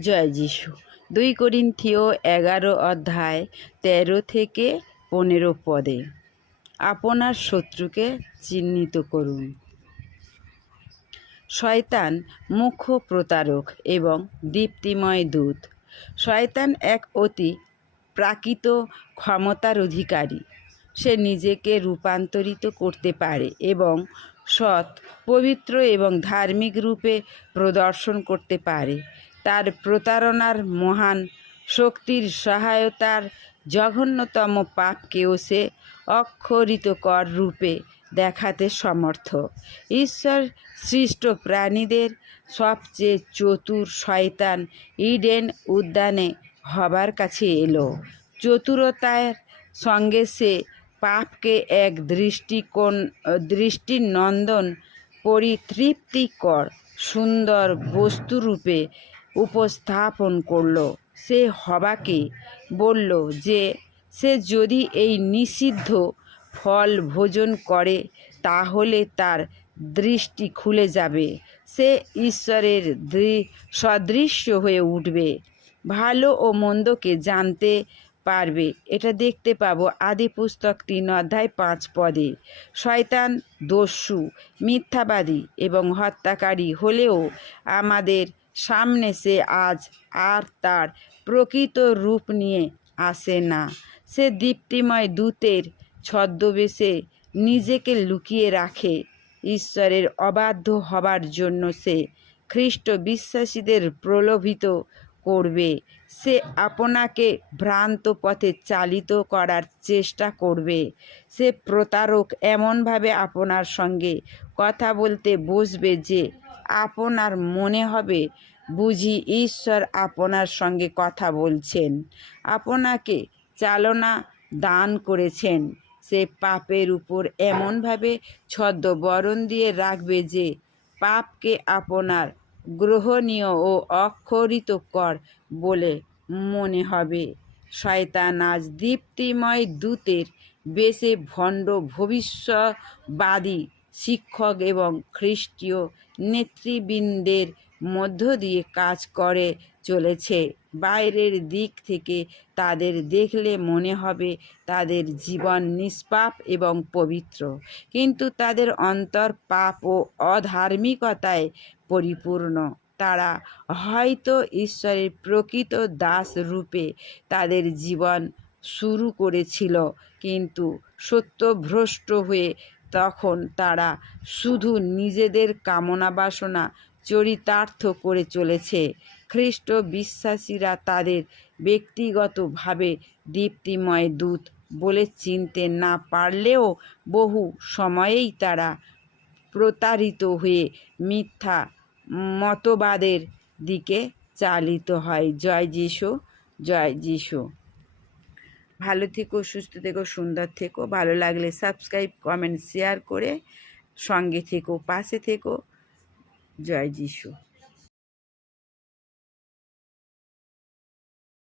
জয় যিশু। দুই করিন্থিও এগারো অধ্যায় তেরো থেকে পনেরো পদে। আপনার শত্রুকে চিহ্নিত করুন। শয়তান মুখ্য প্রতারক এবং দীপ্তিময় দূত। শয়তান এক অতি প্রাকৃত ক্ষমতার অধিকারী। সে নিজেকে রূপান্তরিত করতে পারে এবং সৎ, পবিত্র এবং ধার্মিক রূপে প্রদর্শন করতে পারে। তার প্রতারণার মহান শক্তির সহায়তার জঘন্যতম পাপকেও সে অক্ষরিতকর রূপে দেখাতে সমর্থ। ঈশ্বর সৃষ্ট প্রাণীদের সবচেয়ে চতুর শয়তান ইডেন উদ্যানে হবার কাছে এলো। চতুরতার সঙ্গে সে পাপকে এক দৃষ্টিকোণ, দৃষ্টিনন্দন পরিতৃপ্তিকর সুন্দর বস্তুরূপে উপস্থাপন করল। সে হবাকে বলল যে, সে যদি এই নিষিদ্ধ ফল ভোজন করে, তাহলে তার দৃষ্টি খুলে যাবে। সে ঈশ্বরের সদৃশ্য হয়ে উঠবে। ভালো ও মন্দকে জানতে পারবে। এটা দেখতে পাবো আদি পুস্তক তিন অধ্যায় পাঁচ পদে। শয়তান, দস্যু, মিথ্যাবাদী এবং হত্যাকারী হলেও আমাদের সামনে সে আজ আর তার প্রকৃত রূপ নিয়ে আসে না। সে দীপ্তিময় দূতের ছদ্মবেশে নিজেকে লুকিয়ে রাখে। ঈশ্বরের অবাধ্য হবার জন্য সে খ্রিস্ট বিশ্বাসীদের প্রলোভিত করবে। সে আপনাকে ভ্রান্ত পথে চালিত করার চেষ্টা করবে। সে প্রতারক এমনভাবে আপনার সঙ্গে কথা বলতে বসবে যে আপনার মনে হবে, বুঝি ঈশ্বর আপনার সঙ্গে কথা বলছেন। আপনাকে চালনা দান করেছেন। সে পাপের উপর এমনভাবে ছদ্মবরণ দিয়ে রাখবে যে পাপকে আপনার গ্রহণীয় ও অক্ষরিত কর বলে মনে হবে। শয়তান আজ দীপ্তিময় দূতের বেশে ভণ্ড ভবিষ্যবাদী শিক্ষক এবং খ্রিস্টীয় নেতৃবৃন্দের মধ্য দিয়ে কাজ করে চলেছে। বাইরের দিক থেকে তাদের দেখলে মনে হবে তাদের জীবন নিষ্পাপ এবং পবিত্র। কিন্তু তাদের অন্তর পাপ ও অধার্মিকতায় পরিপূর্ণ। তারা হয়তো ঈশ্বরের প্রকৃত দাস রূপে তাদের জীবন শুরু করেছিল, কিন্তু সত্যভ্রষ্ট হয়ে তখন তারা শুধু নিজেদের কামনা বাসনা চরিতার্থ করে চলেছে। খ্রিস্ট বিশ্বাসীরা তাদের ব্যক্তিগতভাবে দীপ্তিময় দূত বলে চিনতে না পারলেও বহু সময়েই তারা প্রতারিত হয়ে মিথ্যা মতবাদের দিকে চালিত হয়। জয় যিশু জয় যিশু। ভালো থেকো, সুস্থ থেকো, সুন্দর থেকো। ভালো লাগলে সাবস্ক্রাইব, কমেন্ট, শেয়ার করে সঙ্গে থেকো, পাশে থেকো। জয় যিশু